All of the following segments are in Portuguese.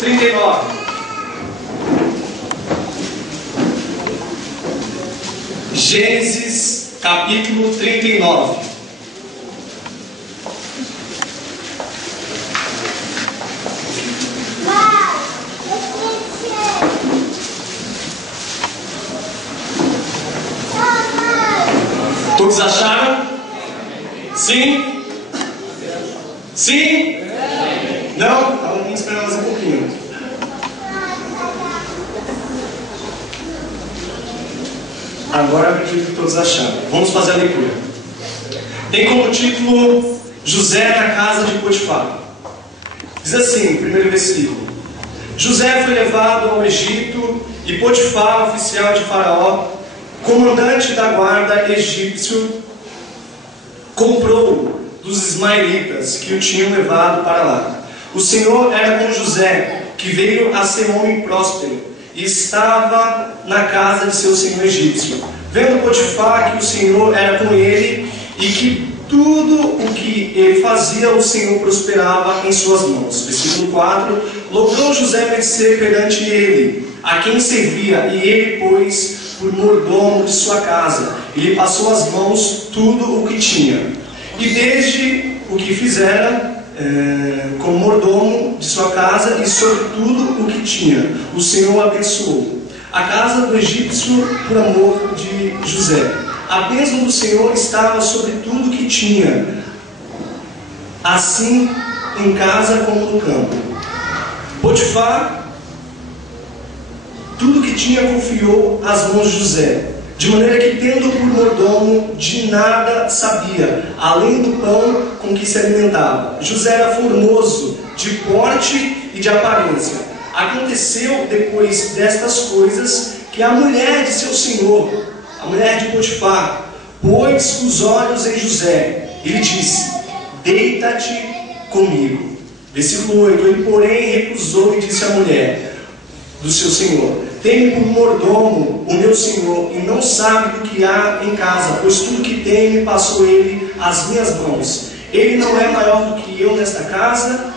39. Gênesis capítulo 39. Todos acharam? Sim? Sim? Não? Então vamos esperar mais um pouquinho. Agora eu acredito que todos acharam. Vamos fazer a leitura. Tem como título José na casa de Potifar. Diz assim, primeiro versículo: José foi levado ao Egito e Potifar, oficial de Faraó, comandante da guarda egípcio, comprou-o dos ismaelitas que o tinham levado para lá. O Senhor era com José, que veio a ser homem próspero, e estava na casa de seu senhor egípcio. Vendo Potifar que o Senhor era com ele, e que tudo o que ele fazia, o Senhor prosperava em suas mãos. Versículo 4: Logrou José mercê perante ele, a quem servia, e ele pôs por mordomo de sua casa, e lhe passou às mãos tudo o que tinha. E desde o que fizera como mordomo de sua casa, e sobre tudo o que tinha, o Senhor abençoou a casa do egípcio por amor de José. A bênção do Senhor estava sobre tudo o que tinha, assim em casa como no campo. Potifar tudo que tinha confiou às mãos de José, de maneira que, tendo por mordomo, de nada sabia, além do pão com que se alimentava. José era formoso de porte e de aparência. Aconteceu, depois destas coisas, que a mulher de seu senhor, a mulher de Potifar, pôs os olhos em José e lhe disse: deita-te comigo. Versículo 8: Ele, porém, recusou e disse à mulher do seu senhor: tem por mordomo o meu senhor, e não sabe do que há em casa, pois tudo que tem me passou ele às minhas mãos. Ele não é maior do que eu nesta casa,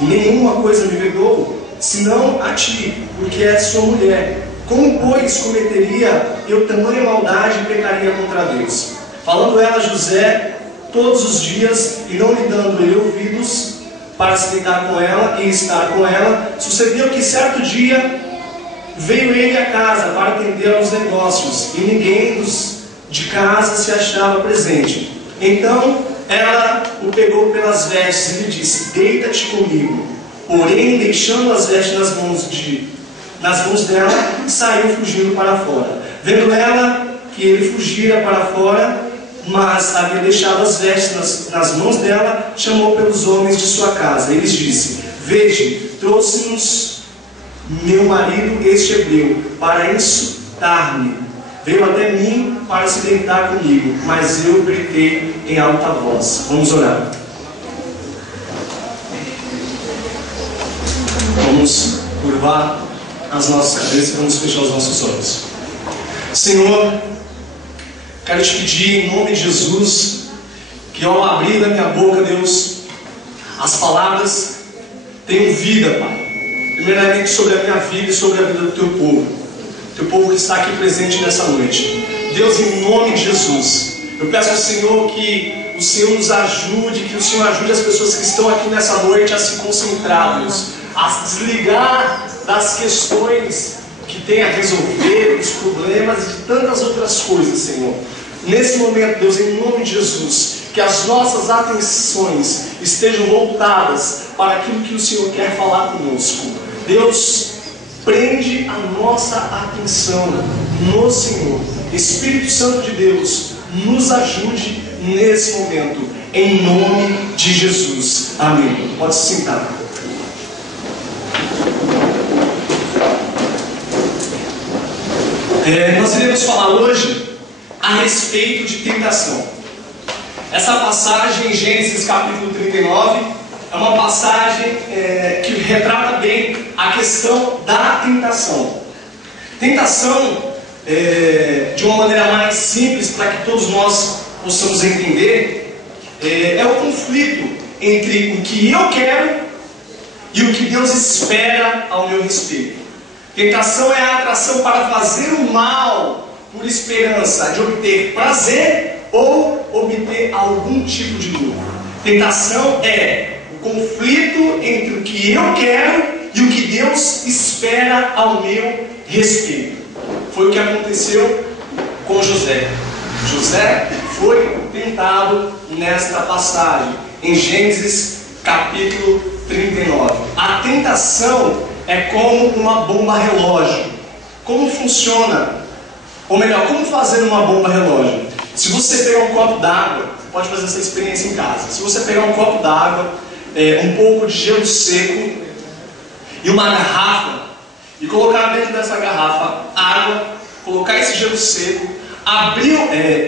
e nenhuma coisa me vedou, senão a ti, porque és sua mulher. Como, pois, cometeria eu tamanha maldade e pecaria contra Deus? Falando ela a José todos os dias, e não lhe dando ele ouvidos para se deitar com ela e estar com ela, sucedeu que certo dia veio ele a casa para atender aos negócios, e ninguém de casa se achava presente. Então ela o pegou pelas vestes e lhe disse: deita-te comigo. Porém, deixando as vestes nas mãos dela, saiu fugindo para fora. Vendo ela que ele fugira para fora, mas havia deixado as vestes nas mãos dela, chamou pelos homens de sua casa. E lhes disse: vede, trouxe-nos meu marido este hebreu para insultar-me. Veio até mim para se deitar comigo, mas eu gritei em alta voz. Vamos orar. Vamos curvar as nossas cabeças e vamos fechar os nossos olhos. Senhor, quero te pedir em nome de Jesus que ao abrir da minha boca, Deus, as palavras tenham vida, Pai. Primeiramente sobre a minha vida e sobre a vida do teu povo que está aqui presente nessa noite. Deus, em nome de Jesus, eu peço ao Senhor que o Senhor nos ajude, que o Senhor ajude as pessoas que estão aqui nessa noite a se concentrar, Deus, a desligar das questões que tem a resolver, dos problemas e de tantas outras coisas, Senhor. Nesse momento, Deus, em nome de Jesus, que as nossas atenções estejam voltadas para aquilo que o Senhor quer falar conosco. Deus, prende a nossa atenção no Senhor. Espírito Santo de Deus, nos ajude nesse momento, em nome de Jesus. Amém. Pode se sentar. Nós iremos falar hoje a respeito de tentação. Essa passagem em Gênesis capítulo 39 é uma passagem que retrata bem a questão da tentação. Tentação, de uma maneira mais simples, para que todos nós possamos entender, é o conflito entre o que eu quero e o que Deus espera ao meu respeito. Tentação é a atração para fazer o mal por esperança de obter prazer ou obter algum tipo de lucro. Tentação é o conflito entre o que eu quero e o que Deus espera ao meu respeito. Foi o que aconteceu com José. José foi tentado nesta passagem, em Gênesis capítulo 39. A tentação é como uma bomba relógio. Como funciona? Ou melhor, como fazer uma bomba relógio? Se você pegar um copo d'água, você pode fazer essa experiência em casa. Se você pegar um copo d'água, um pouco de gelo seco e uma garrafa, e colocar dentro dessa garrafa água, colocar esse gelo seco,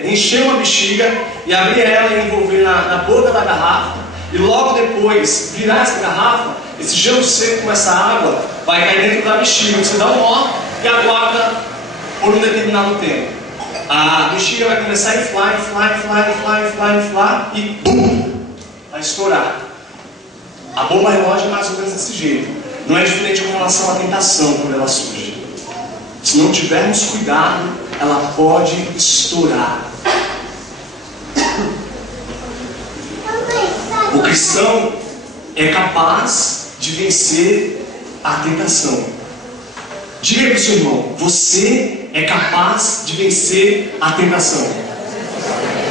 encher uma bexiga e abrir ela e envolver na boca da garrafa, e logo depois virar essa garrafa, esse gelo seco com essa água vai cair dentro da bexiga. Você dá um nó e aguarda por um determinado tempo. A bexiga vai começar a inflar e BUM! Vai estourar. A bomba relógio é mais ou menos desse jeito. Não é diferente com relação à tentação quando ela surge. Se não tivermos cuidado, ela pode estourar. O cristão é capaz de vencer a tentação. Diga aí para o seu irmão: você é capaz de vencer a tentação.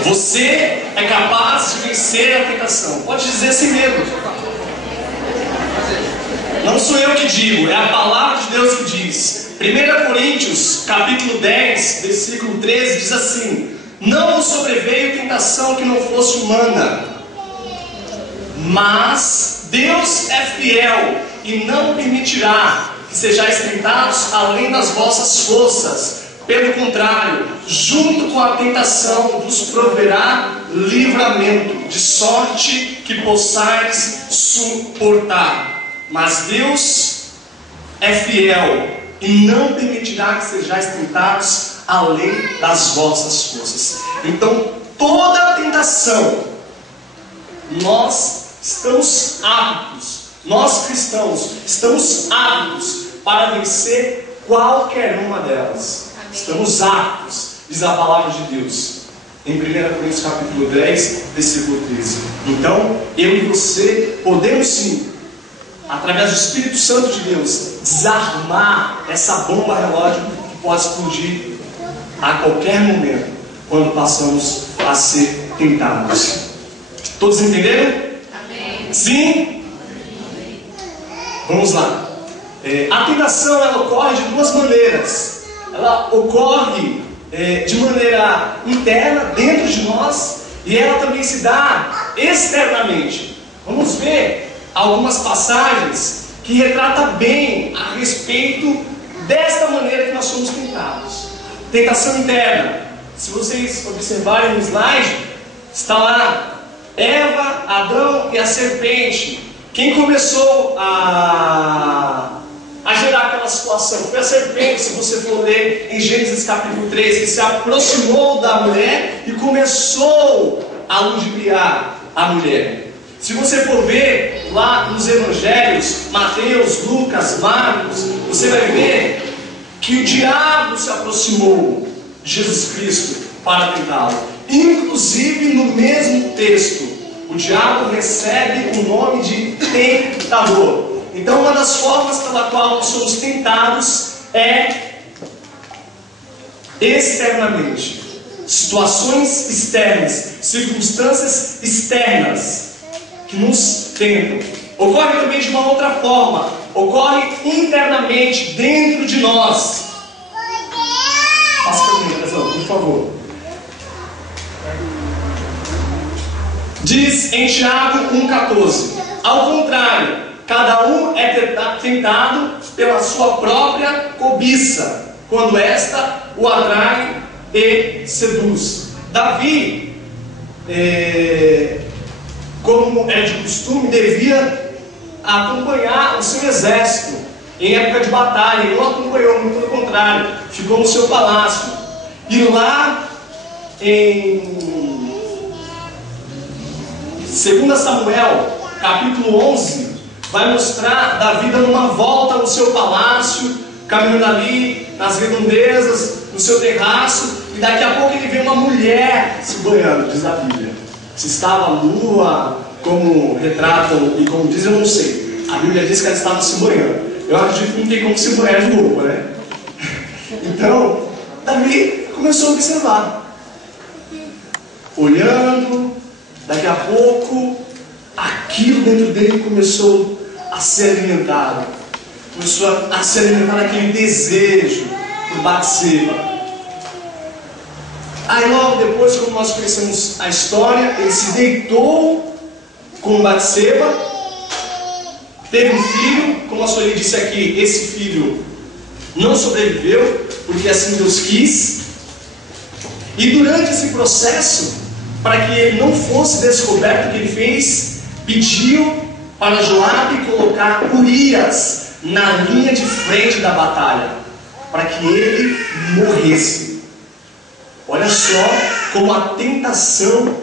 Você é capaz de vencer a tentação. Pode dizer sem medo. Não sou eu que digo, é a palavra de Deus que diz. 1 Coríntios, capítulo 10, versículo 13, diz assim: não vos sobreveio tentação que não fosse humana, mas Deus é fiel e não permitirá que sejais tentados além das vossas forças. Pelo contrário, junto com a tentação vos proverá livramento, de sorte que possais suportar. Mas Deus é fiel e não permitirá que sejais tentados além das vossas forças. Então, toda tentação, nós estamos aptos, nós cristãos, estamos aptos para vencer qualquer uma delas. Amém. Estamos aptos, diz a palavra de Deus, em 1 Coríntios capítulo 10, versículo 13. Então, eu e você podemos sim, através do Espírito Santo de Deus, desarmar essa bomba relógio que pode explodir a qualquer momento, quando passamos a ser tentados. Todos entenderam? Amém. Sim? Amém. Vamos lá. A tentação, ela ocorre de duas maneiras. Ela ocorre de maneira interna, dentro de nós, e ela também se dá externamente. Vamos ver algumas passagens que retratam bem a respeito desta maneira que nós somos tentados. Tentação interna. Se vocês observarem no slide, está lá Eva, Adão e a serpente. Quem começou a gerar aquela situação foi a serpente. Se você for ler em Gênesis capítulo 3, que se aproximou da mulher e começou a ludibriar a mulher. Se você for ver lá nos evangelhos, Mateus, Lucas, Marcos, você vai ver que o diabo se aproximou de Jesus Cristo para tentá-lo. Inclusive no mesmo texto, o diabo recebe o nome de tentador. Então uma das formas pela qual nós somos tentados é externamente. Situações externas, circunstâncias externas que nos tentam. Ocorre também de uma outra forma. Ocorre internamente, dentro de nós. Passa para mim, por favor. Diz em Tiago 1,14: ao contrário, cada um é tentado pela sua própria cobiça, quando esta o atrai e seduz. Davi, como é de costume, devia acompanhar o seu exército em época de batalha. Ele não acompanhou, muito pelo contrário, ficou no seu palácio. E lá em 2 Samuel, capítulo 11, vai mostrar Davi dando uma volta no seu palácio, caminhando ali nas redondezas, no seu terraço, e daqui a pouco ele vê uma mulher se banhando, diz a Bíblia. Se estava nua, como retratam e como diz, eu não sei. A Bíblia diz que ela estava se banhando. Eu acredito que não tem como se banhar de roupa, né? Então, Davi começou a observar, olhando. Daqui a pouco, aquilo dentro dele começou a ser alimentado. Começou a se alimentar aquele desejo por Batseba. Aí logo depois, como nós conhecemos a história, ele se deitou com Batseba, teve um filho. Como a Sueli disse aqui, esse filho não sobreviveu, porque assim Deus quis. E durante esse processo, para que ele não fosse descoberto, o que ele fez? Pediu para Joabe colocar Urias na linha de frente da batalha, para que ele morresse. Olha só como a tentação,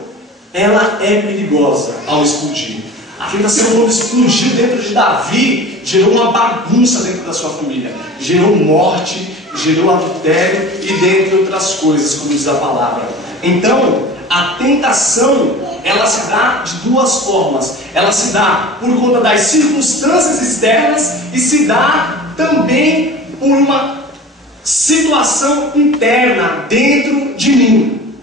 ela é perigosa ao explodir. A tentação, quando explodiu dentro de Davi, gerou uma bagunça dentro da sua família, gerou morte, gerou adultério e dentre outras coisas, como diz a palavra. Então, a tentação, ela se dá de duas formas. Ela se dá por conta das circunstâncias externas e se dá também por uma situação interna dentro de mim.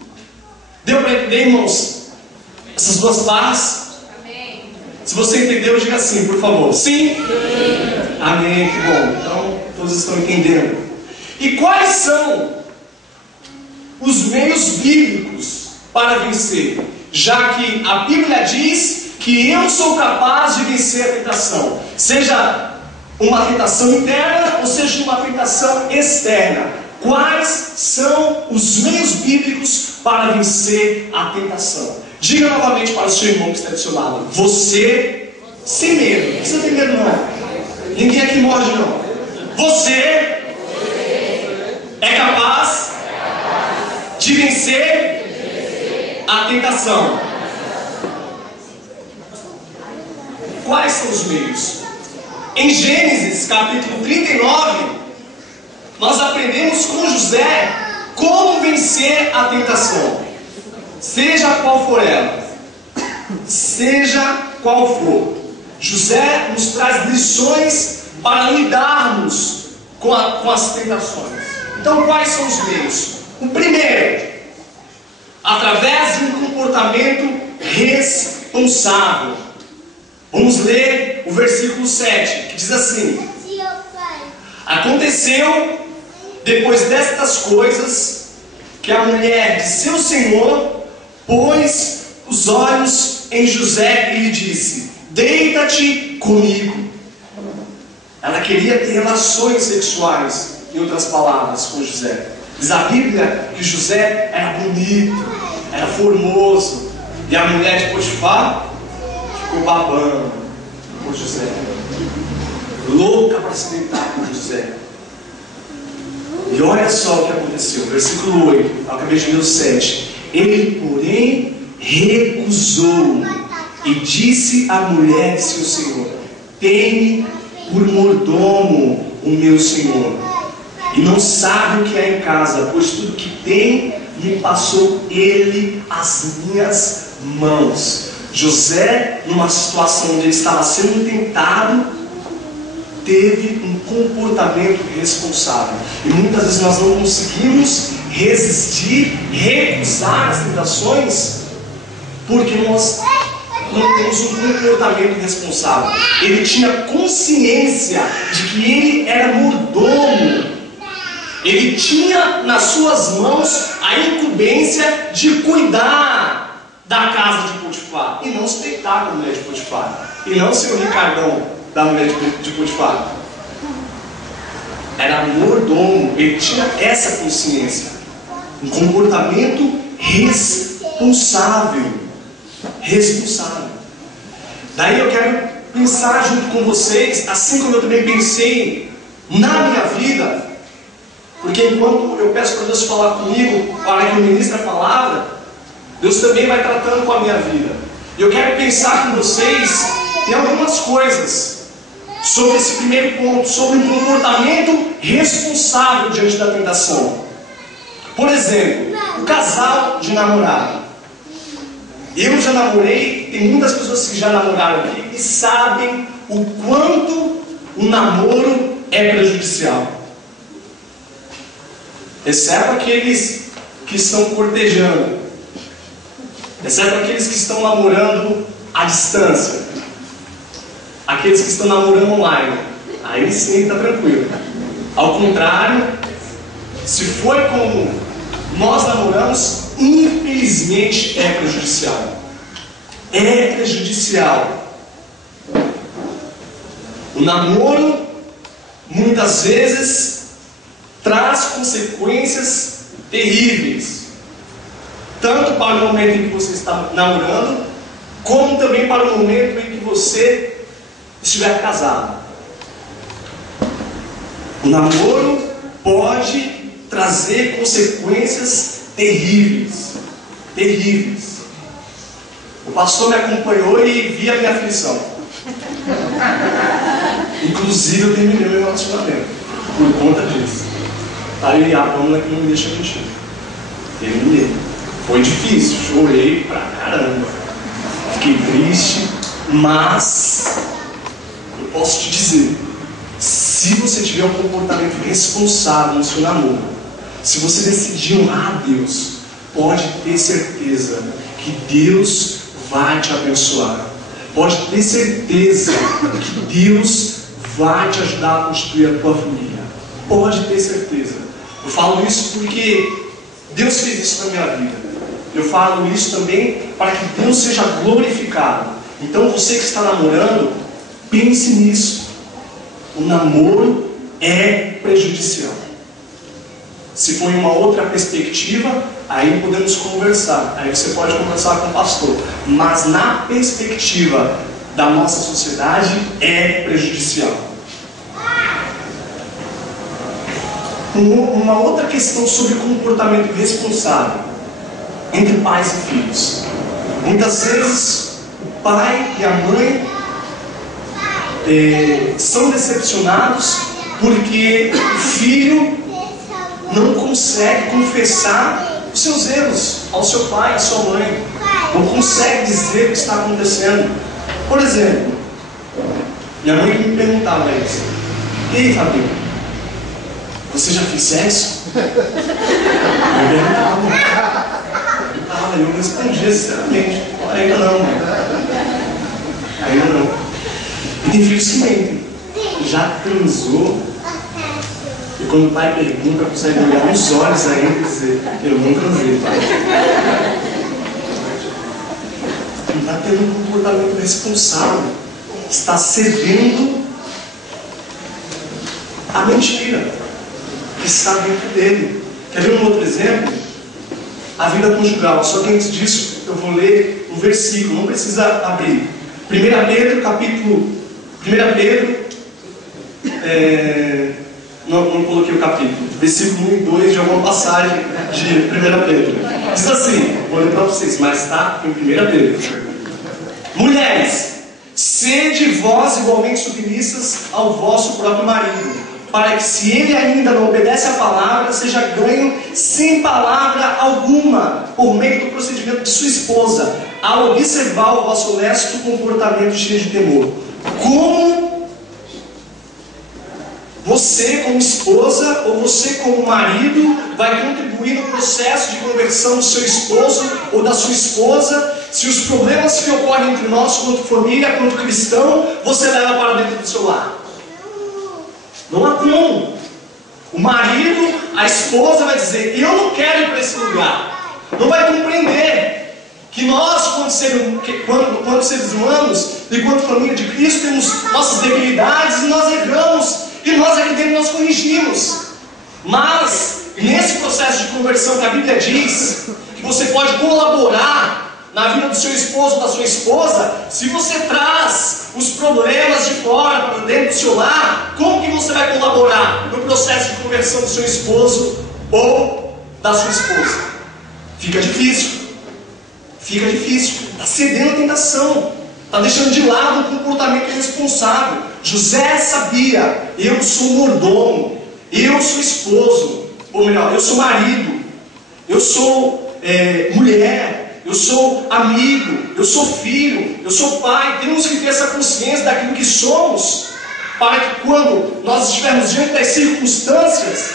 Deu para entender, irmãos? Essas duas partes? Amém. Se você entendeu, diga assim, por favor. Sim? Sim. Amém, que bom. Então, todos estão entendendo. E quais são os meios bíblicos para vencer? Já que a Bíblia diz que eu sou capaz de vencer a tentação, seja uma tentação interna ou seja uma tentação externa. Quais são os meios bíblicos para vencer a tentação? Diga novamente para o seu irmão que está do seu lado. Você, sem medo. Não precisa ter medo não. Ninguém aqui morde não. Você é capaz de vencer a tentação. Quais são os meios? Em Gênesis capítulo 39, nós aprendemos com José como vencer a tentação, seja qual for ela, seja qual for. José nos traz lições para lidarmos com as tentações. Então, quais são os meios? O primeiro, através de um comportamento responsável. Vamos ler o versículo 7, que diz assim: aconteceu, depois destas coisas, que a mulher de seu senhor pôs os olhos em José e lhe disse: deita-te comigo. Ela queria ter relações sexuais, em outras palavras, com José. Diz a Bíblia que José era bonito, era formoso, e a mulher de Potifar ficou babando por José, louca para se deitar com José. E olha só o que aconteceu, versículo 8, eu acabei de ler o 7. Ele, porém, recusou e disse à mulher de seu senhor: tem por mordomo o meu senhor, e não sabe o que há em casa, pois tudo que tem me passou ele as minhas mãos. José, numa situação onde ele estava sendo tentado, teve um comportamento responsável. E muitas vezes nós não conseguimos resistir, recusar as tentações, porque nós não temos um comportamento responsável. Ele tinha consciência de que ele era mordomo. Ele tinha nas suas mãos a incumbência de cuidar da casa de Potifar, e não se deitar com a mulher de Potifar, e não ser o Ricardão da mulher de Potifar. Era mordomo, ele tinha essa consciência, um comportamento responsável. Daí eu quero pensar junto com vocês, assim como eu também pensei na minha vida, porque enquanto eu peço para Deus falar comigo, para que eu ministre a palavra, Deus também vai tratando com a minha vida. E eu quero pensar com vocês em algumas coisas. sobre esse primeiro ponto, sobre um comportamento responsável diante da tentação. Por exemplo, o casal de namorado. Eu já namorei, tem muitas pessoas que já namoraram aqui e sabem o quanto o namoro é prejudicial. Exceto aqueles que estão cortejando, exceto aqueles que estão namorando à distância, aqueles que estão namorando online. Aí sim está tranquilo. Ao contrário, se foi como nós namoramos, infelizmente é prejudicial. É prejudicial. O namoro muitas vezes traz consequências terríveis, tanto para o momento em que você está namorando, como também para o momento em que você estiver casado. O namoro pode trazer consequências terríveis. Terríveis. O pastor me acompanhou e via a minha aflição. Inclusive eu terminei meu relacionamento por conta disso. Aí a Pâmela que não me deixa mentir. Terminei. Foi difícil, chorei pra caramba. Fiquei triste, mas eu posso te dizer, se você tiver um comportamento responsável no seu namoro, se você decidir honrar a Deus, pode ter certeza que Deus vai te abençoar. Pode ter certeza que Deus vai te ajudar a construir a tua família. Pode ter certeza. Eu falo isso porque Deus fez isso na minha vida. Eu falo isso também para que Deus seja glorificado. Então você que está namorando, pense nisso. O namoro é prejudicial. Se for em uma outra perspectiva, aí podemos conversar. Aí você pode conversar com o pastor. Mas na perspectiva da nossa sociedade, é prejudicial. Uma outra questão sobre comportamento responsável entre pais e filhos. Muitas vezes o pai e a mãe são decepcionados porque o filho não consegue confessar os seus erros ao seu pai, à sua mãe. Não consegue dizer o que está acontecendo. Por exemplo, minha mãe me perguntava isso: e aí, Fabinho, você já fez sexo? Eu perguntava. Eu respondia sinceramente: ainda não, mãe. Ainda não. E tem filhos que mentem. Já transou? E quando o pai pergunta, consegue olhar nos olhos ainda e dizer: eu não transei, pai. Não está tendo um comportamento responsável. Está cedendo a mentira que está dentro dele. Quer ver um outro exemplo? A vida conjugal. Só que antes disso, eu vou ler um versículo. Não precisa abrir. 1 Pedro, capítulo... 1 Pedro... Não coloquei o capítulo. Versículo 1 e 2 de alguma passagem de 1 Pedro. Diz assim, vou ler para vocês, mas está em 1 Pedro. Mulheres, sede vós igualmente submissas ao vosso próprio marido, para que, se ele ainda não obedece à palavra, seja ganho sem palavra alguma, por meio do procedimento de sua esposa, ao observar o vosso honesto comportamento cheio de temor. Como você, como esposa, ou você, como marido, vai contribuir no processo de conversão do seu esposo ou da sua esposa, se os problemas que ocorrem entre nós, quanto família, quanto cristão, você leva para dentro do seu lar? Não há como. O marido, a esposa vai dizer: eu não quero ir para esse lugar. Não vai compreender que nós, quando seres humanos e quanto família de Cristo, temos nossas debilidades e nós erramos. E nós aqui dentro nós corrigimos. Mas nesse processo de conversão que a Bíblia diz que você pode colaborar na vida do seu esposo ou da sua esposa, se você traz os problemas de fora para dentro do seu lar, como que você vai colaborar no processo de conversão do seu esposo ou da sua esposa? Fica difícil. Fica difícil. Está cedendo à tentação. Está deixando de lado um comportamento irresponsável. José sabia: eu sou mordomo, eu sou esposo, ou melhor, eu sou marido, eu sou mulher, eu sou amigo, eu sou filho, eu sou pai. Temos que ter essa consciência daquilo que somos, para que quando nós estivermos diante das circunstâncias,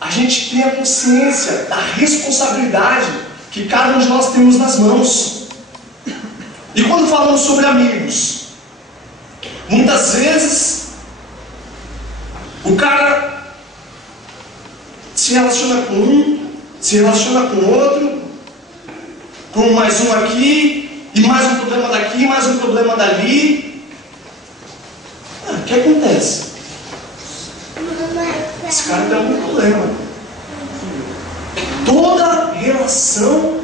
a gente tenha consciência da responsabilidade que cada um de nós temos nas mãos. E quando falamos sobre amigos, muitas vezes o cara se relaciona com um, se relaciona com outro, com mais um aqui, e mais um problema daqui, mais um problema dali. O que acontece? Esse cara tem algum problema. Toda relação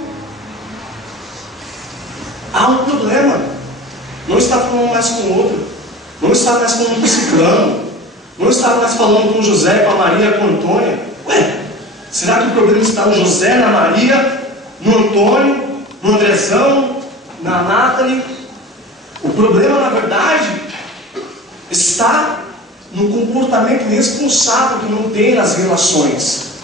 há um problema. Não está falando mais com o outro, não está mais falando com o ciclano, não está mais falando com o José, com a Maria, com a Antônia. Ué, será que o problema está no José, na Maria, no Antônio, no Andrezão, na Nathalie? O problema, na verdade, está no comportamento responsável que não tem nas relações.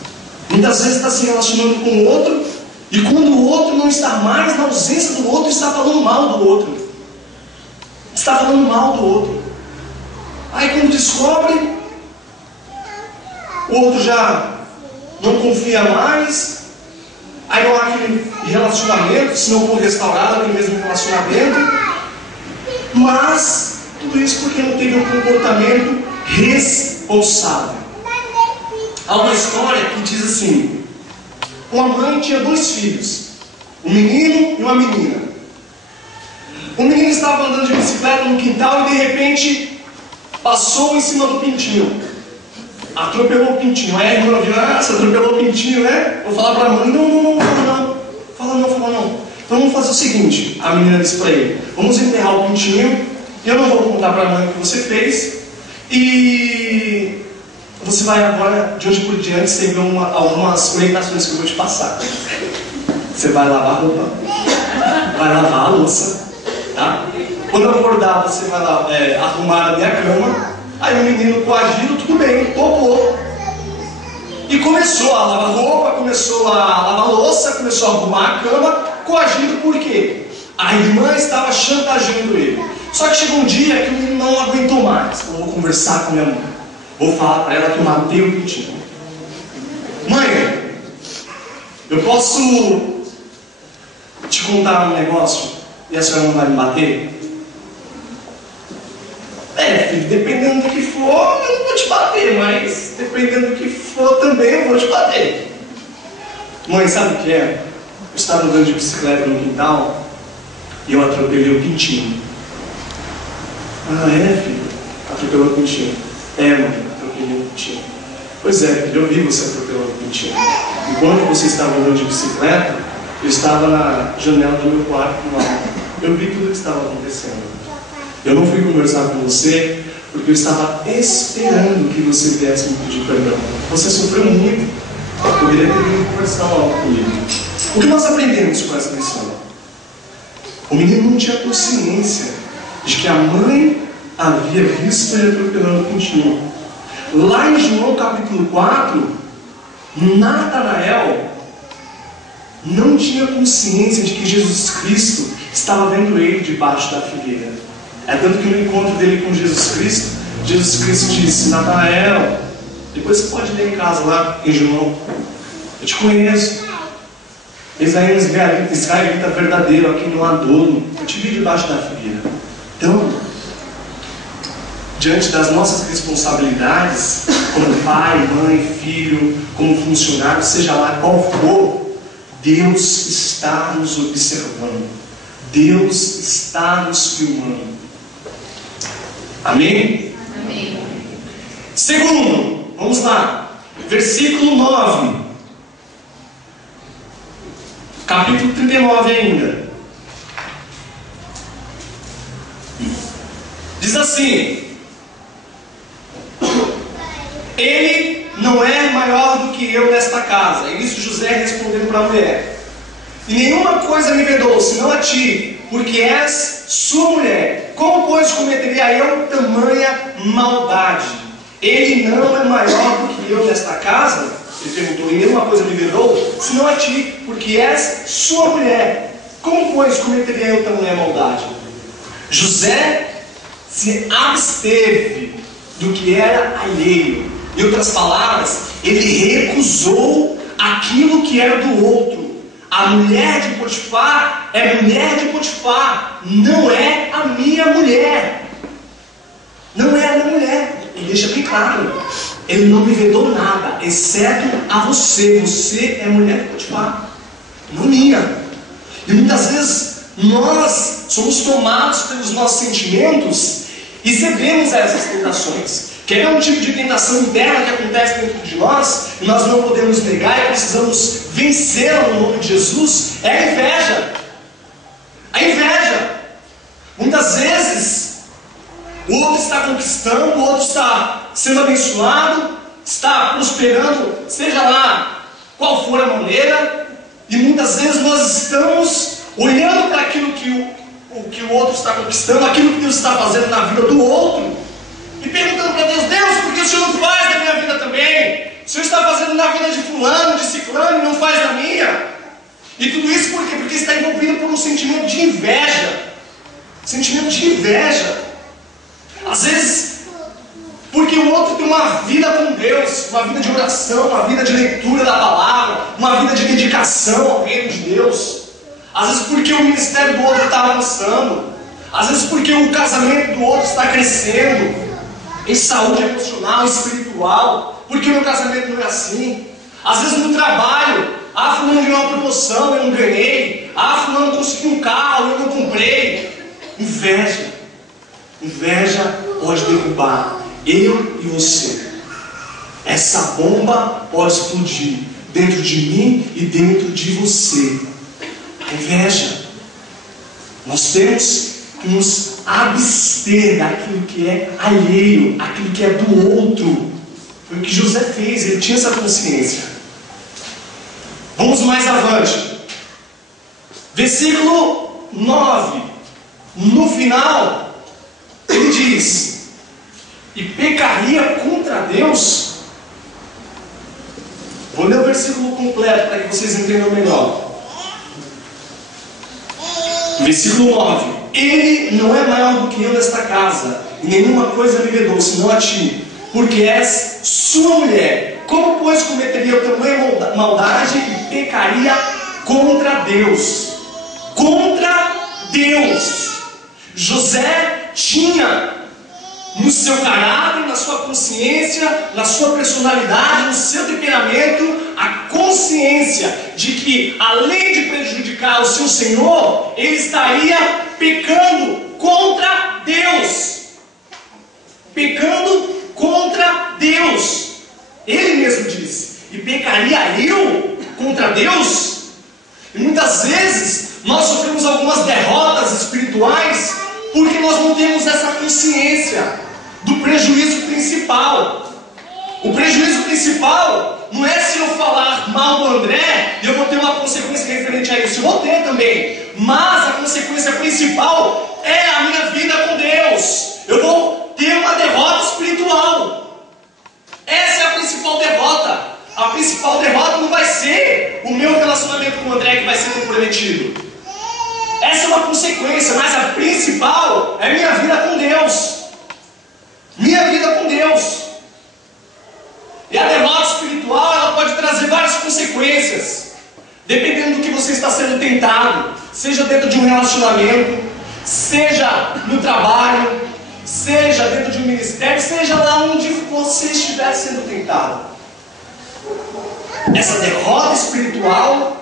Muitas vezes está se relacionando com o outro, e quando o outro não está mais, na ausência do outro, está falando mal do outro. Está falando mal do outro. Aí quando descobre, o outro já não confia mais. Aí não há aquele relacionamento, se não for restaurado, aquele mesmo relacionamento. Mas tudo isso porque não teve um comportamento responsável. Há uma história que diz assim: uma mãe tinha 2 filhos, um menino e uma menina. O menino estava andando de bicicleta no quintal e de repente passou em cima do pintinho, atropelou o pintinho. Aí a irmã viu: ah, você atropelou o pintinho, né? Vou falar para a mãe: não, fala não. Então vamos fazer o seguinte. A menina disse para ele: vamos enterrar o pintinho, eu não vou contar para a mãe o que você fez, e você vai agora, de hoje por diante, seguir algumas orientações que eu vou te passar. Você vai lavar a roupa, vai lavar a louça, tá? Quando eu acordar, você vai lá, arrumar a minha cama. Aí o menino, coagido, tudo bem, topou. E começou a lavar roupa, começou a lavar a louça, começou a arrumar a cama, coagido por quê? A irmã estava chantageando ele. Só que chegou um dia que ele não aguentou mais. Eu vou conversar com minha mãe. Vou falar para ela que eu matei o pintinho. Mãe, eu posso te contar um negócio e a senhora não vai me bater? Filho, dependendo do que for, eu não vou te bater, mas dependendo do que for também eu vou te bater. Mãe, sabe o que é? Eu estava andando de bicicleta no quintal e eu atropelei o pintinho. Ah, é, filho? Atropelou o pintinho. É, mãe, atropelei o pintinho. Pois é, filho, eu vi você atropelando o pintinho. Enquanto você estava andando de bicicleta, eu estava na janela do meu quarto no alto. Eu vi tudo o que estava acontecendo. Eu não fui conversar com você porque eu estava esperando que você viesse me pedir perdão. Você sofreu muito. Eu poderia ter vindo conversar logo comigo. O que nós aprendemos com essa lição? O menino não tinha consciência de que a mãe havia visto ele atropelando o pintinho. Lá em João capítulo 4, Natanael não tinha consciência de que Jesus Cristo estava vendo ele debaixo da figueira. É tanto que no encontro dele com Jesus Cristo disse: Natanael, depois você pode ler em casa lá em João, eu te conheço, Israel israelita verdadeiro, aqui não há dono, eu te vi debaixo da figueira. Então, diante das nossas responsabilidades, como pai, mãe, filho, como funcionário, seja lá qual for, Deus está nos observando, Deus está nos filmando. Amém? Amém. Segundo, vamos lá, versículo 9, capítulo 39 ainda. Diz assim: ele não é maior do que eu nesta casa. E isso José respondendo para a mulher: e nenhuma coisa me vedou, senão a ti, porque és sua mulher. Como, pois, cometeria eu tamanha maldade? Ele não é maior do que eu nesta casa? Ele perguntou, e nenhuma coisa me vedou, senão a ti, porque és sua mulher. Como, pois, cometeria eu tamanha maldade? José se absteve do que era alheio. Em outras palavras, ele recusou aquilo que era do outro. A mulher de Potifar é mulher de Potifar, não é a minha mulher. Não é a minha mulher. Ele deixa bem claro. Ele não me vedou nada, exceto a você. Você é mulher de Potifar, não minha. E muitas vezes nós somos tomados pelos nossos sentimentos e cedemos a essas tentações. Quer ver um tipo de tentação interna que acontece dentro de nós e nós não podemos negar e precisamos vencê-la no nome de Jesus? É a inveja. A inveja. Muitas vezes o outro está conquistando, o outro está sendo abençoado, está prosperando, seja lá qual for a maneira, e muitas vezes nós estamos olhando para aquilo que o outro está conquistando, aquilo que Deus está fazendo na vida do outro, e perguntando para Deus, Deus, por que o Senhor não faz na minha vida também? O Senhor está fazendo na vida de fulano, de ciclano, e não faz na minha? E tudo isso por quê? Porque está envolvido por um sentimento de inveja. Sentimento de inveja. Às vezes, porque o outro tem uma vida com Deus, uma vida de oração, uma vida de leitura da palavra, uma vida de dedicação ao reino de Deus. Às vezes porque o ministério do outro está avançando. Às vezes porque o casamento do outro está crescendo em saúde emocional, espiritual. Porque o meu casamento não é assim. Às vezes no trabalho, fulano ganhou uma promoção, eu não ganhei. Fulano conseguiu um carro, eu não comprei. Inveja. Inveja pode derrubar eu e você. Essa bomba pode explodir dentro de mim e dentro de você. A inveja. Nós temos que nos abster daquilo que é alheio, aquilo que é do outro. Foi o que José fez, ele tinha essa consciência. Vamos mais avante. Versículo 9. No final, ele diz: e pecaria contra Deus. Vou ler o versículo completo para que vocês entendam melhor. Versículo 9. Ele não é maior do que eu nesta casa, e nenhuma coisa me vedou, senão a ti, porque és sua mulher. Como, pois, cometeria eu tamanha maldade e pecaria contra Deus? Contra Deus. José tinha no seu caráter, na sua consciência, na sua personalidade, no seu temperamento, a consciência de que, além de prejudicar o seu Senhor, ele estaria pecando contra Deus. Pecando contra Deus. Ele mesmo disse: e pecaria eu contra Deus? E muitas vezes nós sofremos algumas derrotas espirituais porque nós não temos essa consciência do prejuízo principal. O prejuízo principal não é se eu falar mal do André e eu vou ter uma consequência referente a isso. Eu vou ter também. Mas a consequência principal é a minha vida com Deus. Eu vou ter uma derrota espiritual. Essa é a principal derrota. A principal derrota não vai ser o meu relacionamento com o André que vai ser comprometido. Essa é uma consequência, mas a principal é minha vida com Deus. Minha vida com Deus. E a derrota espiritual, ela pode trazer várias consequências, dependendo do que você está sendo tentado, seja dentro de um relacionamento, seja no trabalho, seja dentro de um ministério, seja lá onde você estiver sendo tentado. Essa derrota espiritual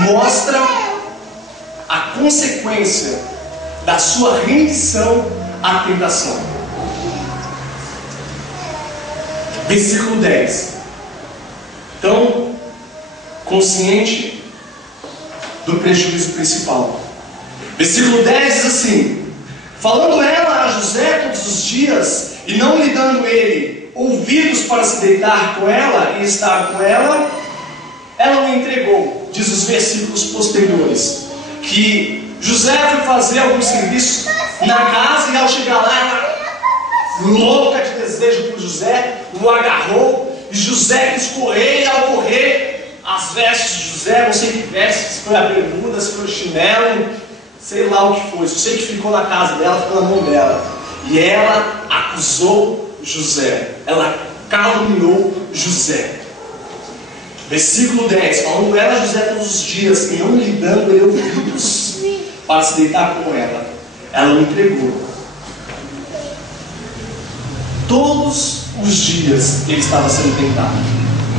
mostra a consequência da sua rendição à tentação. Versículo 10. Então, consciente do prejuízo principal. Versículo 10 diz assim: falando ela a José todos os dias, e não lhe dando ele ouvidos para se deitar com ela e estar com ela, ela o entregou. Diz os versículos posteriores que José foi fazer algum serviço na casa e ao chegar lá, ela, louca de desejo por José, o agarrou e José quis correr, e ao correr, as vestes de José, não sei que vestes, se foi a bermuda, se foi o chinelo, sei lá o que foi, só sei que ficou na casa dela, ficou na mão dela. E ela acusou José, ela caluniou José. Versículo 10, falando ela José todos os dias, e não lhe dando ele ouvidos para se deitar com ela, ela o entregou. Todos os dias ele estava sendo tentado.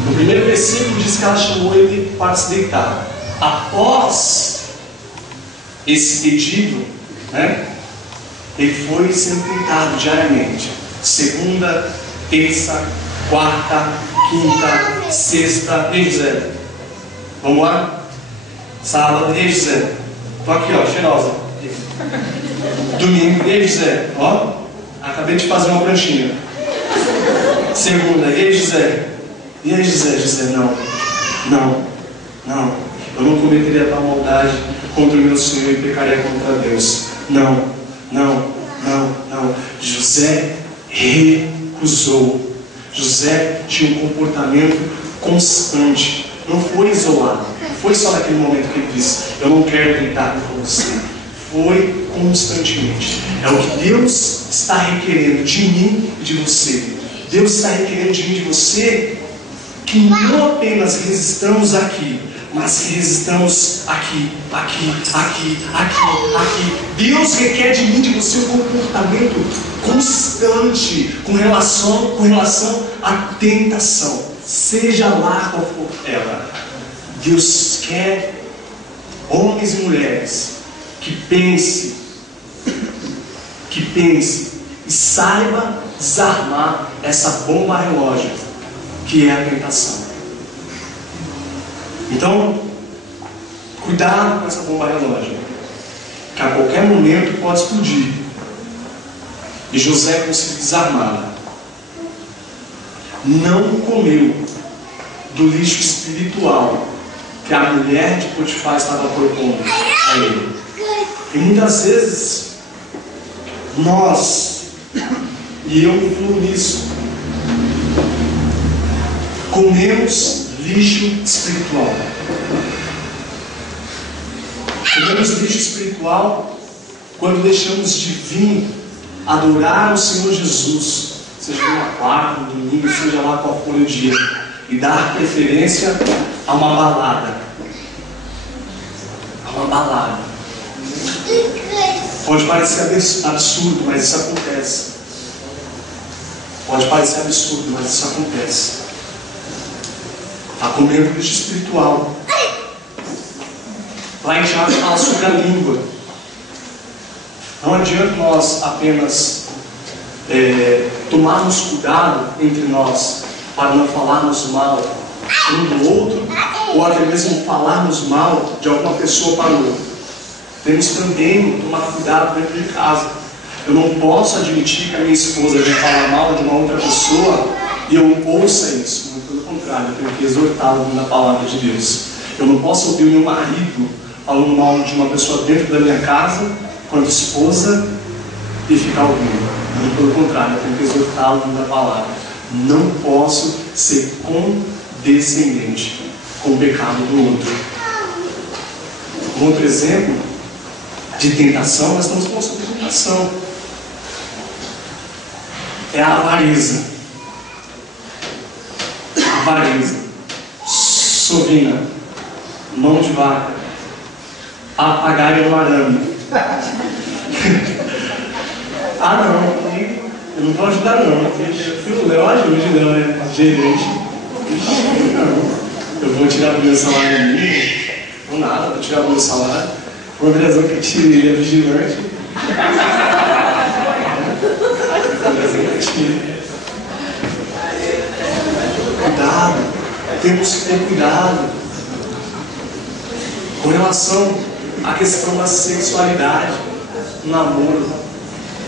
No primeiro versículo diz que ela chamou ele para se deitar. Após esse pedido, ele foi sendo tentado diariamente. Segunda, terça, quarta, quinta, sexta. Ei, José, vamos lá? Sábado. Ei, José, tô aqui, ó, cheirosa. Domingo. Ei, José, ó, acabei de fazer uma pranchinha. Segunda. Ei, José. E aí, José? José, não, eu não cometeria tal maldade contra o meu Senhor e pecaria contra Deus. Não. José recusou. José tinha um comportamento constante, não foi isolado, não foi só naquele momento que ele disse, eu não quero deitar com você. Foi constantemente. É o que Deus está requerendo de mim e de você. Deus está requerendo de mim e de você que não apenas resistamos aqui, mas que resistamos aqui. Deus requer de mim e de você um comportamento constante com relação à tentação, seja lá qual for ela. Deus quer homens e mulheres que pense e saiba desarmar essa bomba relógio que é a tentação. Então, cuidado com essa bomba relógio, que a qualquer momento pode explodir. E José conseguiu desarmá-la. Não comeu do lixo espiritual que a mulher de Potifar estava propondo a ele. E muitas vezes nós, e eu me incluo nisso, comemos lixo espiritual. Comemos lixo espiritual quando deixamos de vir adorar o Senhor Jesus, seja numa quarta, no domingo, seja lá qual for o dia, e dar preferência a uma balada. Pode parecer absurdo, mas isso acontece. Pode parecer absurdo, mas isso acontece. Está comendo lixo espiritual. Lá em Tiago fala sobre a língua. Não adianta nós apenas tomarmos cuidado entre nós para não falarmos mal um do outro, ou até mesmo falarmos mal de alguma pessoa para o outro. Temos também que tomar cuidado dentro de casa. Eu não posso admitir que a minha esposa venha falar mal de uma outra pessoa e eu ouça isso. Muito pelo contrário, eu tenho que exortá-lo na palavra de Deus. Eu não posso ouvir o meu marido falando mal de uma pessoa dentro da minha casa, quando esposa, e ficar ouvindo. Muito pelo contrário, eu tenho que exortá-lo na palavra. Não posso ser condescendente com o pecado do outro. Um outro exemplo de tentação, nós estamos falando sobre tentação, é a avareza. Avareza, sovina, mão de vaca, papagaio no arame. Ah não, eu não vou ajudar não. O Léo ajude, não é gerente. Não, eu vou tirar o meu salário mínimo. Não nada, vou tirar o meu salário. Uma razão que eu tirei, ele é vigilante. Cuidado, temos que ter cuidado com relação à questão da sexualidade, do namoro.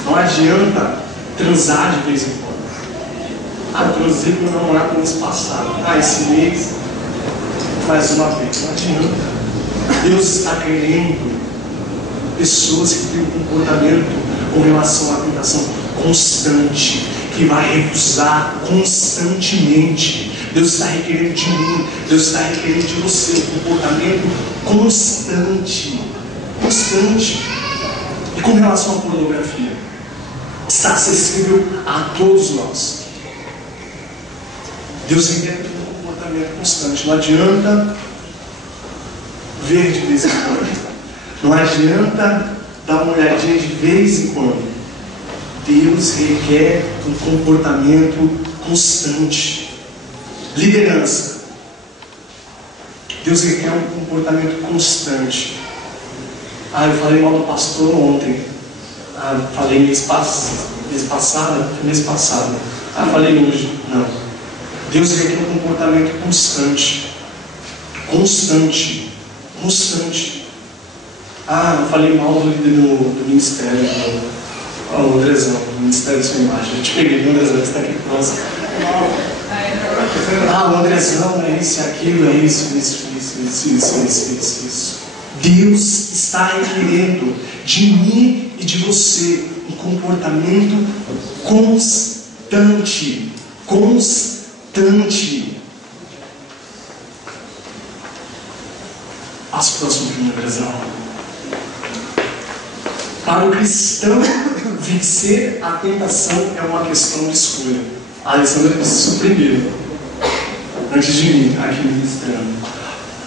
Não adianta transar de vez em quando. Eu transei com meu namorado no mês passado. Esse mês, mais uma vez. Não adianta. Deus está querendo pessoas que têm um comportamento com relação à tentação constante, que vai recusar constantemente. Deus está requerendo de mim, Deus está requerendo de você um comportamento constante. Constante. E com relação à pornografia, está acessível a todos nós. Deus requer um comportamento constante. Não adianta ver de vez em quando. Não adianta dar uma olhadinha de vez em quando. Deus requer um comportamento constante. Liderança. Deus requer um comportamento constante. Eu falei mal do pastor ontem. Falei mês passado. Falei hoje. Não. Deus requer um comportamento constante. Constante. Falei mal do líder do ministério. O Andrezão, do Ministério da Sua Imagem. Eu te peguei, o Andrezão, que está aqui próximo. O Andrezão é isso, aquilo, é isso. Deus está requerendo de mim e de você um comportamento constante. Passo próximo para o Andrezão. Para o cristão, vencer a tentação é uma questão de escolha. A Alessandra disse isso primeiro, antes de mim, aqui ministrando.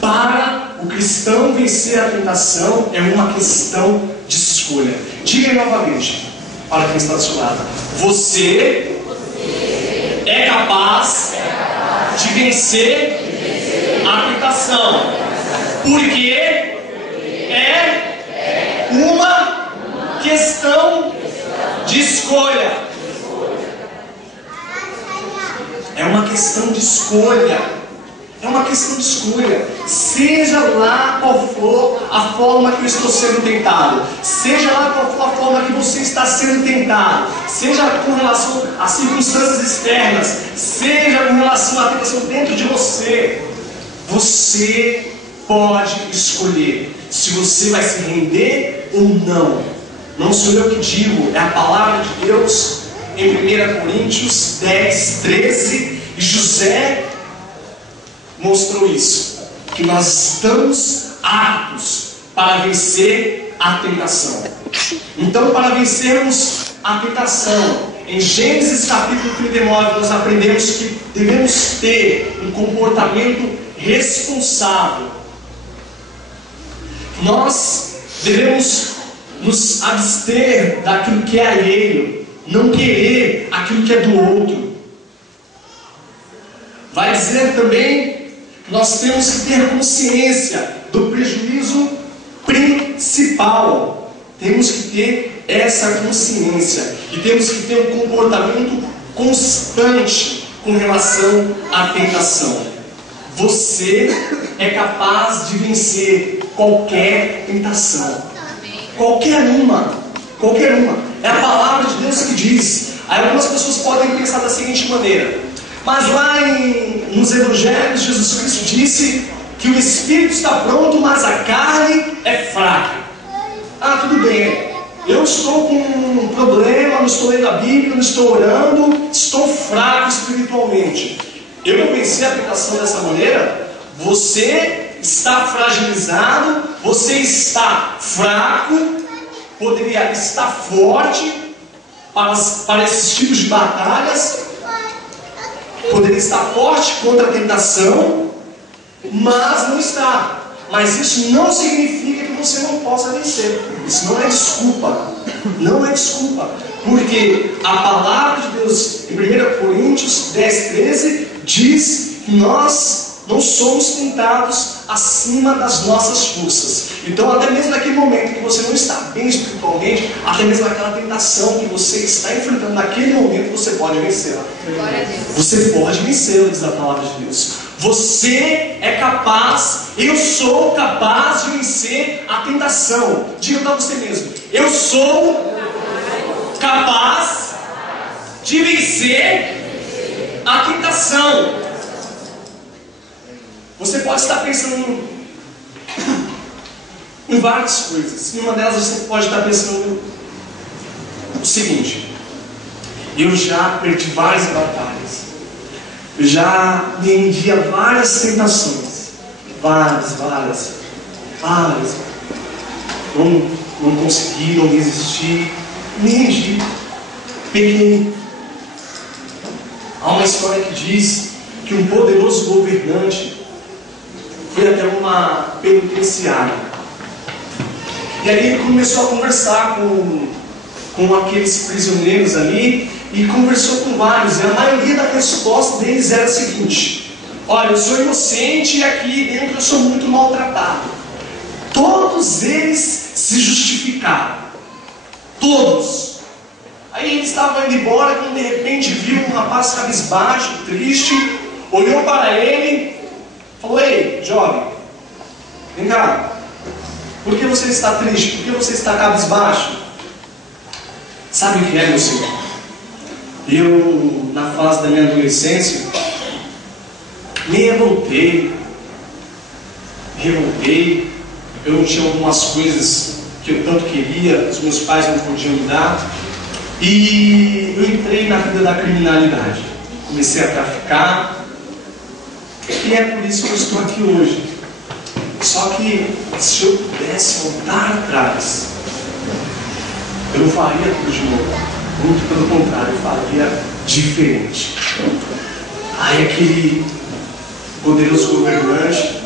Para o cristão, vencer a tentação é uma questão de escolha. Diga novamente, para quem está do seu lado: você é capaz de vencer a tentação, porque é uma questão de escolha. É uma questão de escolha. É uma questão de escolha. Seja lá qual for a forma que eu estou sendo tentado, seja lá qual for a forma que você está sendo tentado, seja com relação às circunstâncias externas, seja com relação à tentação dentro de você, você pode escolher se você vai se render ou não. Não sou eu que digo, é a palavra de Deus em 1 Coríntios 10, 13. E José mostrou isso, que nós estamos aptos para vencer a tentação. Então, para vencermos a tentação, em Gênesis capítulo 39, nós aprendemos que devemos ter um comportamento responsável. Nós devemos nos abster daquilo que é alheio, não querer aquilo que é do outro. Vai dizer também que nós temos que ter consciência do prejuízo principal. Temos que ter essa consciência e temos que ter um comportamento constante com relação à tentação. Você é capaz de vencer qualquer tentação. Qualquer uma. É a palavra de Deus que diz. Aí algumas pessoas podem pensar da seguinte maneira: mas lá nos Evangelhos, Jesus Cristo disse que o Espírito está pronto, mas a carne é fraca. Tudo bem. Eu estou com um problema, não estou lendo a Bíblia, não estou orando, estou fraco espiritualmente. Eu não venci a tentação dessa maneira? Você está fragilizado, você está fraco, poderia estar forte para esses tipos de batalhas, poderia estar forte contra a tentação, mas não está. Mas isso não significa que você não possa vencer. Isso não é desculpa. Não é desculpa. Porque a palavra de Deus em 1 Coríntios 10, 13 diz que nós não somos tentados acima das nossas forças. Então, até mesmo naquele momento que você não está bem espiritualmente, até mesmo aquela tentação que você está enfrentando naquele momento, você pode vencê-la. Você pode vencê-la, diz a palavra de Deus. Você é capaz, eu sou capaz de vencer a tentação. Diga para você mesmo: eu sou capaz de vencer a tentação. Você pode estar pensando: em várias coisas. E uma delas você pode estar pensando o seguinte: eu já perdi várias batalhas, eu já me rendi a várias tentações, várias. Não consegui, não resisti, me rendi, pequei. Há uma história que diz que um poderoso governante foi até uma penitenciária. E aí ele começou a conversar com aqueles prisioneiros ali, e conversou com vários, e a maioria da resposta deles era a seguinte: olha, eu sou inocente e aqui dentro eu sou muito maltratado. Todos eles se justificaram, todos. Aí ele estava indo embora, quando de repente viu um rapaz cabisbaixo, triste, olhou para ele, falou: ei, jovem, vem cá, por que você está triste? Por que você está cabisbaixo? Sabe o que é, meu senhor? Eu, na fase da minha adolescência, me revoltei, eu não tinha algumas coisas que eu tanto queria, os meus pais não podiam me dar, e eu entrei na vida da criminalidade, comecei a traficar, e é por isso que eu estou aqui hoje. Só que se eu pudesse voltar atrás, eu não faria tudo de novo, muito pelo contrário, eu faria diferente. Aí aquele poderoso governante,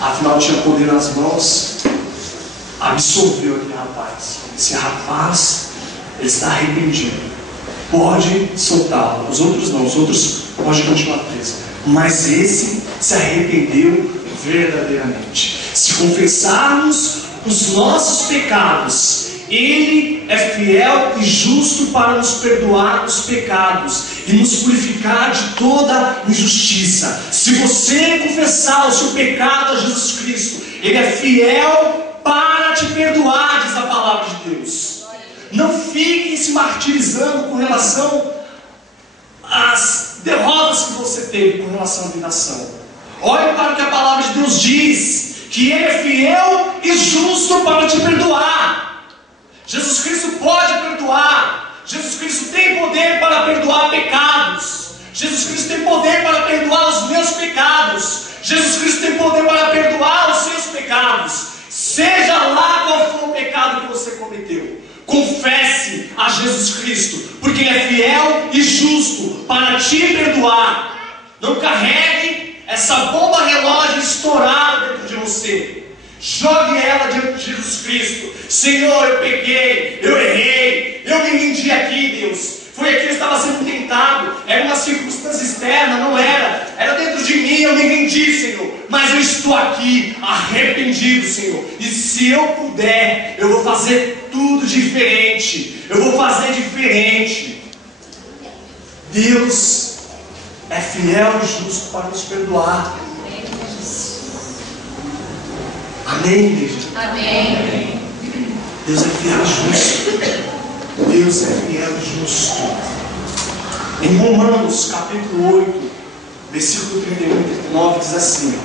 afinal tinha poder nas mãos, absolveu aquele rapaz. Esse rapaz, ele está arrependido, pode soltá-lo. Os outros não, os outros podem continuar presos, mas esse se arrependeu verdadeiramente. Se confessarmos os nossos pecados, Ele é fiel e justo para nos perdoar os pecados e nos purificar de toda injustiça. Se você confessar o seu pecado a Jesus Cristo, Ele é fiel para te perdoar, diz a palavra de Deus. Não fique se martirizando com relação às derrotas que você teve com relação à tentação. Olhe para o que a palavra de Deus diz, que Ele é fiel e justo para te perdoar. Jesus Cristo pode perdoar. Jesus Cristo tem poder para perdoar pecados. Jesus Cristo tem poder para perdoar os meus pecados. Jesus Cristo tem poder para perdoar os seus pecados. Seja lá qual for o pecado que você cometeu, confesse a Jesus Cristo, porque Ele é fiel e justo para te perdoar. Não carregue essa bomba relógio estourada dentro de você. Jogue ela diante de Jesus Cristo. Senhor, eu peguei, eu errei, eu me rendi aqui, Deus. Foi aqui que eu estava sendo tentado. Era uma circunstância externa, não era. Era dentro de mim, eu me rendi, Senhor. Mas eu estou aqui, arrependido, Senhor. E se eu puder, eu vou fazer tudo diferente. Eu vou fazer diferente. Deus é fiel e justo para nos perdoar. Amém, igreja? Amém. Deus é fiel e justo. Deus é fiel e justo. Em Romanos capítulo 8, versículo 31 e 39 diz assim: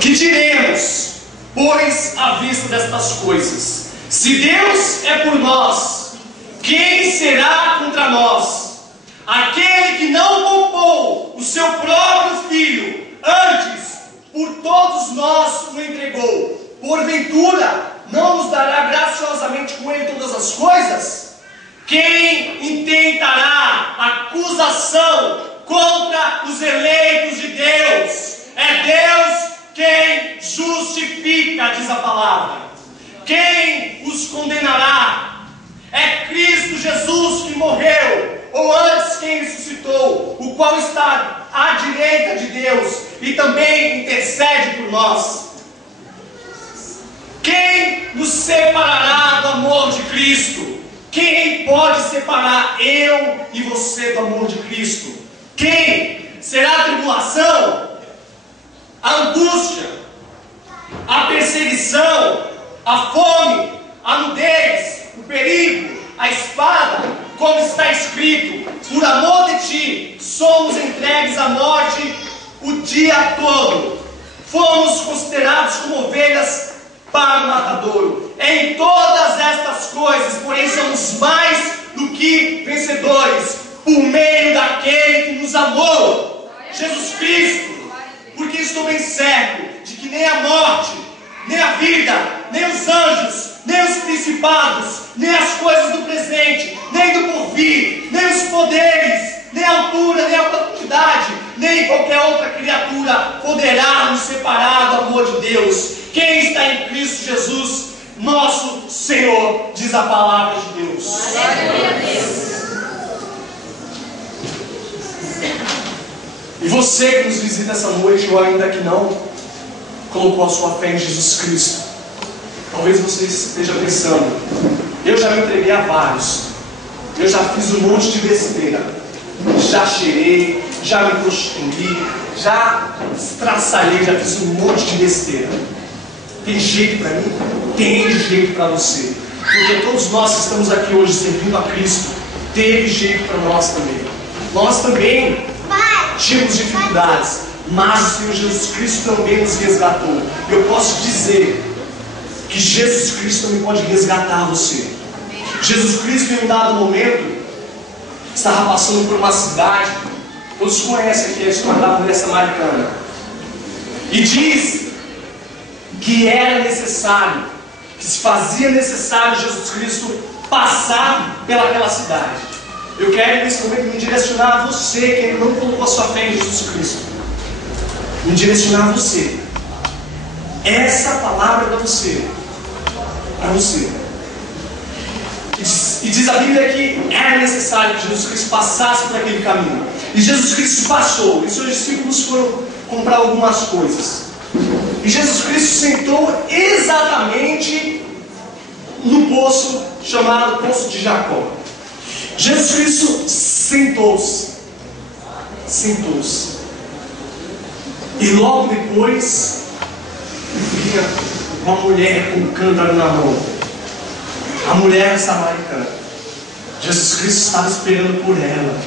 que diremos, pois, à vista destas coisas? Se Deus é por nós, quem será contra nós? Aquele que não poupou o seu próprio filho, antes por todos nós o entregou, porventura não nos dará graciosamente com ele todas as coisas? Quem intentará acusação contra os eleitos de Deus? É Deus quem justifica, diz a palavra. Quem os condenará? É Cristo Jesus que morreu, ou antes quem ressuscitou, o qual está à direita de Deus e também intercede por nós. Quem nos separará do amor de Cristo? Quem pode separar eu e você do amor de Cristo? Quem? Será a tribulação? A angústia? A perseguição? A fome? A nudez? O perigo? A espada? Como está escrito: por amor de ti somos entregues à morte o dia todo. Fomos considerados como ovelhas para o matadouro. Em todas estas coisas, porém, somos mais do que vencedores, por meio daquele que nos amou, Jesus Cristo. Porque estou bem certo de que nem a morte, nem a vida, nem os anjos, nem os principados, nem as coisas do presente, nem do porvir, nem os poderes, nem a altura, nem a profundidade, nem qualquer outra criatura poderá nos separar do amor de Deus. Quem está em Cristo Jesus, nosso Senhor, diz a palavra de Deus. Glória a Deus. E você que nos visita essa noite, ou ainda que não colocou a sua fé em Jesus Cristo, talvez você esteja pensando: eu já me entreguei a vários, eu já fiz um monte de besteira, já cheirei, já me prostituí, já estraçalhei, já fiz um monte de besteira. Tem jeito para mim? Tem jeito para você, porque todos nós que estamos aqui hoje servindo a Cristo, teve jeito para nós também. Nós também tínhamos dificuldades, mas o Senhor Jesus Cristo também nos resgatou. Eu posso dizer que Jesus Cristo também pode resgatar você. Jesus Cristo, em um dado momento, estava passando por uma cidade. Todos conhecem aqui a história da mulher samaritana. E diz que era necessário, que se fazia necessário Jesus Cristo passar pelaquela cidade. Eu quero nesse momento me direcionar a você que ainda não colocou a sua fé em Jesus Cristo. Me direcionar a você. Essa palavra é para você. Para você. E diz a Bíblia que era necessário que Jesus Cristo passasse por aquele caminho. E Jesus Cristo passou. E seus discípulos foram comprar algumas coisas. E Jesus Cristo sentou exatamente no poço chamado Poço de Jacó. Jesus Cristo sentou-se. E logo depois vinha uma mulher com um cântaro na mão. A mulher samaritana. Jesus Cristo estava esperando por ela.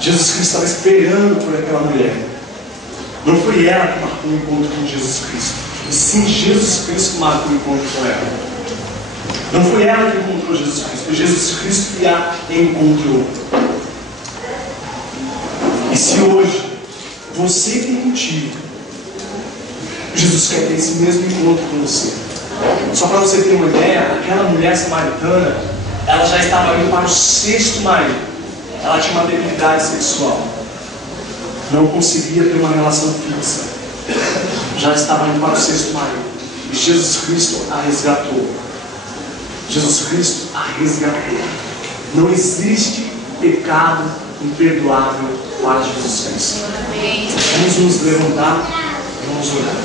Jesus Cristo estava esperando por aquela mulher. Não foi ela que marcou o encontro com Jesus Cristo, e sim Jesus Cristo que marcou o encontro com ela. Não foi ela que encontrou Jesus Cristo, foi Jesus Cristo que a encontrou. E se hoje você tem motivo, Jesus quer ter esse mesmo encontro com você. Só para você ter uma ideia, aquela mulher samaritana, ela já estava indo para o 6º marido. Ela tinha uma debilidade sexual, não conseguia ter uma relação fixa, já estava indo para o 6º marido. E Jesus Cristo a resgatou. Jesus Cristo a resgatou. Não existe pecado imperdoável para Jesus Cristo. Vamos nos levantar, vamos orar.